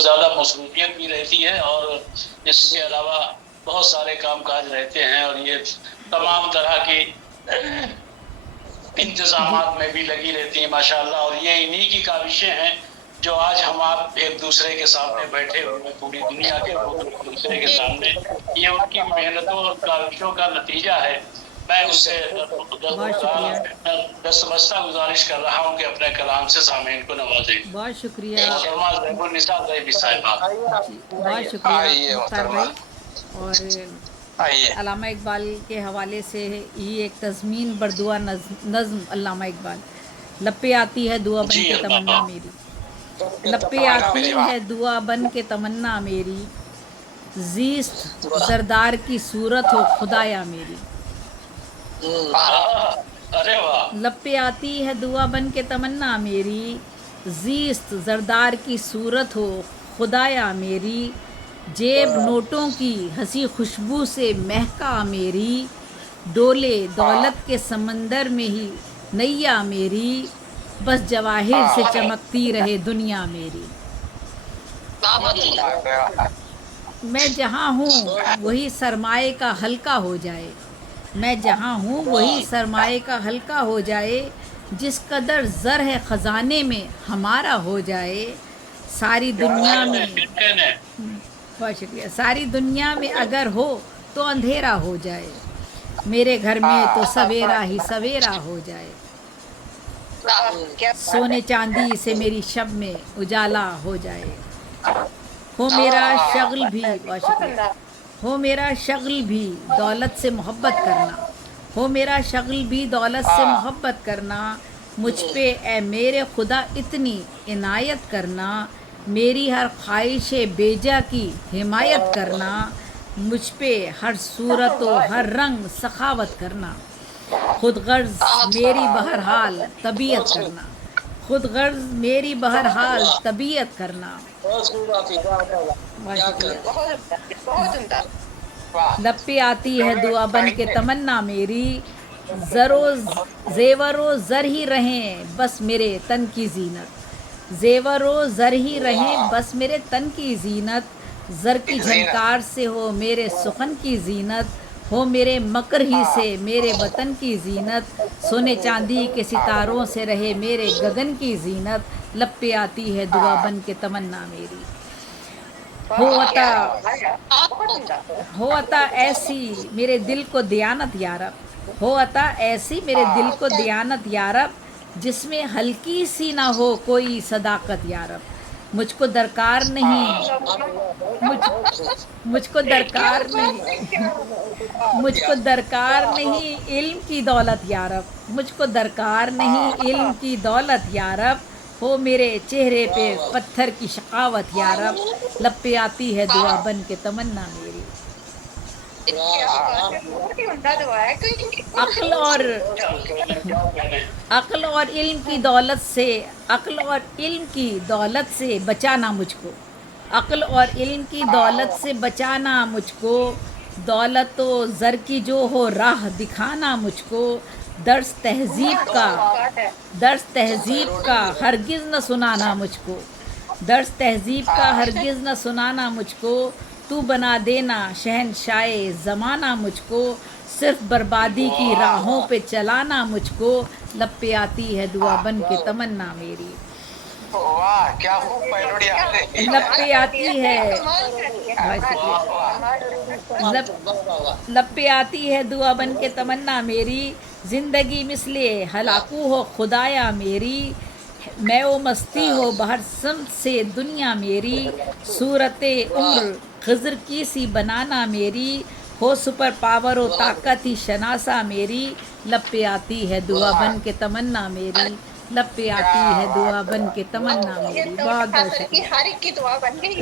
ज़्यादा मसरूफियत भी रहती है और इसके अलावा बहुत सारे काम काज रहते हैं और ये तमाम तरह की इंतजामात में भी लगी रहती हैं माशाअल्लाह। और ये इन्हीं की काविशें हैं जो आज हम आप एक दूसरे के सामने बैठे हुए पूरी दुनिया के लोग एक दूसरे के सामने, ये उनकी मेहनतों और काविशों का नतीजा है। मैं उससे दस्तबस्ता गुजारिश कर रहा हूँ कि अपने कलाम से सामीन को नवाजें। बहुत शुक्रिया, बहुत शुक्रिया मुख्तार भाई। और अल्लामा इकबाल के हवाले से ही एक तज़मीन बरदुआ नज़्म अल्लामा इकबाल, लपे आती है दुआ बन के तमन्ना मेरी, लपे आती है दुआ बन के तमन्ना मेरी, ज़ीस्त सरदार की सूरत हो खुदाया मेरी। अरे वाह। लपे आती है दुआ बन के तमन्ना मेरी, ज़ीस्त ज़रदार की सूरत हो खुदाया मेरी, जेब नोटों की हंसी खुशबू से महका मेरी, डोले दौलत के समंदर में ही नैया मेरी, बस जवाहिर से चमकती रहे दुनिया मेरी। मैं जहाँ हूँ वही सरमाए का हल्का हो जाए, मैं जहाँ हूँ वही सरमाए का हल्का हो जाए, जिस कदर ज़र है ख़जाने में हमारा हो जाए, सारी दुनिया में, बहुत शुक्रिया, सारी दुनिया में अगर हो तो अंधेरा हो जाए, मेरे घर में तो सवेरा ही सवेरा हो जाए, सोने चांदी से मेरी शब में उजाला हो जाए, हो मेरा शगल भी, बहुत शुक्रिया, हो मेरा शगल भी दौलत से मोहब्बत करना, हो मेरा शगल भी दौलत से मोहब्बत करना, मुझ पे ए मेरे खुदा इतनी इनायत करना, मेरी हर ख्वाहिश बेजा की हिमायत करना, मुझ पे हर सूरत व हर रंग सखावत करना, खुद गर्ज मेरी बहरहाल तबीयत करना, खुद गर्ज मेरी बहरहाल तबीयत करना। लपे आती है दुआ बन के तमन्ना मेरी, ज़ेवरो ज़र ही रहें बस मेरे तन की जीनत, ज़ेवरो ज़र ही रहें बस मेरे तन की जीनत, ज़र की झनकार से हो मेरे सुखन की जीनत, हो मेरे मकर ही से मेरे वतन की जीनत, सोने चांदी के सितारों से रहे मेरे गगन की जीनत, लपे आती है दुआ बन के तमन्ना मेरी। हो अता ऐसी मेरे दिल को दियानत यारब, हो अता ऐसी मेरे दिल को दियानत यारब, जिसमें हल्की सी ना हो कोई सदाकत यारब, मुझको दरकार नहीं, मुझको दरकार नहीं, मुझको दरकार नहीं इल्म की दौलत यारब, मुझको दरकार नहीं इल्म की दौलत यारब, हो मेरे चेहरे पे पत्थर की शकावत यारब, लपे आती है दुआ बन के तमन्ना मेरी। अक्ल और इल्म की दौलत से, अक्ल और इल्म की दौलत से बचाना मुझको, अक्ल और इल्म की दौलत से बचाना मुझको, दौलत व ज़र की जो हो राह दिखाना मुझको, दर्स तहज़ीब का हरगिज़ न सुनाना मुझको, दर्स तहज़ीब का हरगिज़ न सुनाना मुझको, तू बना देना शहनशाए ज़माना मुझको, सिर्फ बर्बादी की राहों पे चलाना मुझको, लपे आती है दुआ बन के तमन्ना मेरी। वाह क्या खूब मेलोडी आपने। लपे आती है, लपे आती है दुआ बन के तमन्ना मेरी, ज़िंदगी मिसले हलाकू हो खुदाया मेरी, मैं वो मस्ती हो बहर सम से दुनिया मेरी, सूरते उम्र खज़र की सी बनाना मेरी, हो सुपर पावर हो ताकत ही शनासा मेरी, लपे आती है दुआ बन के तमन्ना मेरी, लपे आती है दुआ बन के तमन्ना मेरी। बहुत बहुत शुक्रिया, हर एक की दुआ बन गई।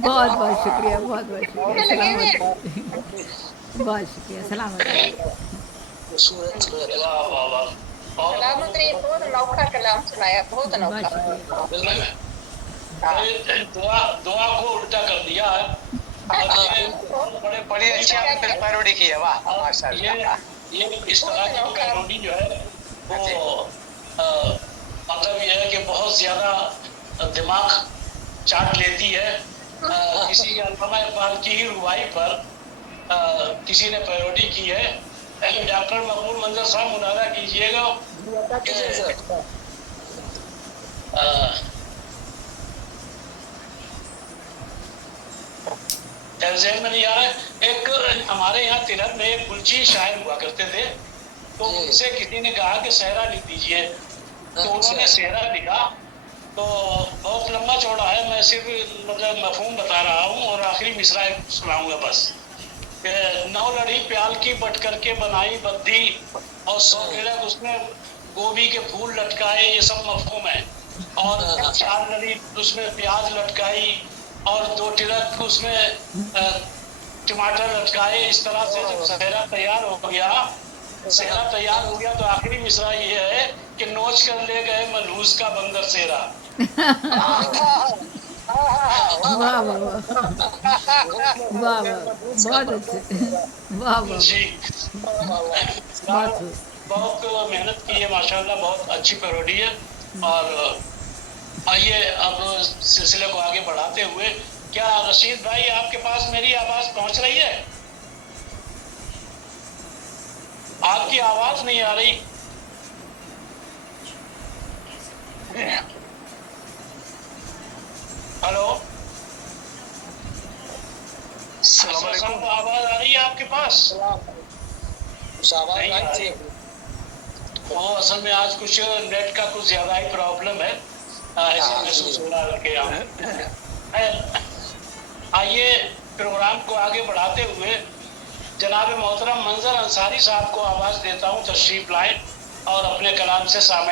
बहुत बहुत शुक्रिया, बहुत बहुत शुक्रिया, सलामत, बहुत शुक्रिया, सलामत। सलामत रहिए, बहुत अनोखा कलाम सुनाया, बहुत अनोखा। दुआ को उल्टा कर दिया है। बड़ी अच्छी आपने पैरोडी की है, वाह माशाल्लाह। ये इस तरह की पैरोडी जो है वो मतलब ये है कि बहुत ज़्यादा दिमाग चाट लेती है। किसी अल्लामा इकबाल की ही रुबाई पर किसी ने पैरोडी की है। डॉक्टर मकबूल मंजर साहब मुनादा कीजिएगा। ज़हन में नहीं आ रहा है। एक हमारे यहाँ तिलक में एक बुलची शायर हुआ करते थे, तो उनसे किसी ने कहा कि सहरा लिख दीजिए, तो उन्होंने सहरा लिखा। तो बहुत लंबा चौड़ा है, मैं सिर्फ मतलब मफहूम बता रहा हूँ और आखिरी मिसरा सुनाऊंगा बस। नौ लड़ी प्याल की बट करके बनाई बद्धी और 100 तिलक उसमें गोभी के फूल लटकाए, ये सब मफहूम है। और 4 लड़ी उसमें प्याज लटकाई और 2 तिलक उसमें टमाटर लटकाए। इस तरह से जब सहरा तैयार हो गया, तो आखिरी मिसरा ये है कि नोच कर ले गए मनहूस का बंदर सेरा। वाह वाह वाह वाह वाह, बहुत अच्छे, वाह वाह जी बहुत बहुत मेहनत की है माशाल्लाह, बहुत अच्छी पैरोडी है। और आइए अब सिलसिले को आगे बढ़ाते हुए, क्या रशीद भाई आपके पास मेरी आवाज पहुंच रही है? आपकी आवाज नहीं आ रही। हेलो, आवाज आ रही है आपके पास? नहीं आ रही। वो असल में आज कुछ नेट का कुछ ज्यादा ही प्रॉब्लम है, ऐसे महसूस हो रहा है कि आइए प्रोग्राम को आगे बढ़ाते हुए जनाब मोहतरम मंजर अंसारी साहब को आवाज देता हूँ, तशरीफ लाएं और अपने कलाम से सामने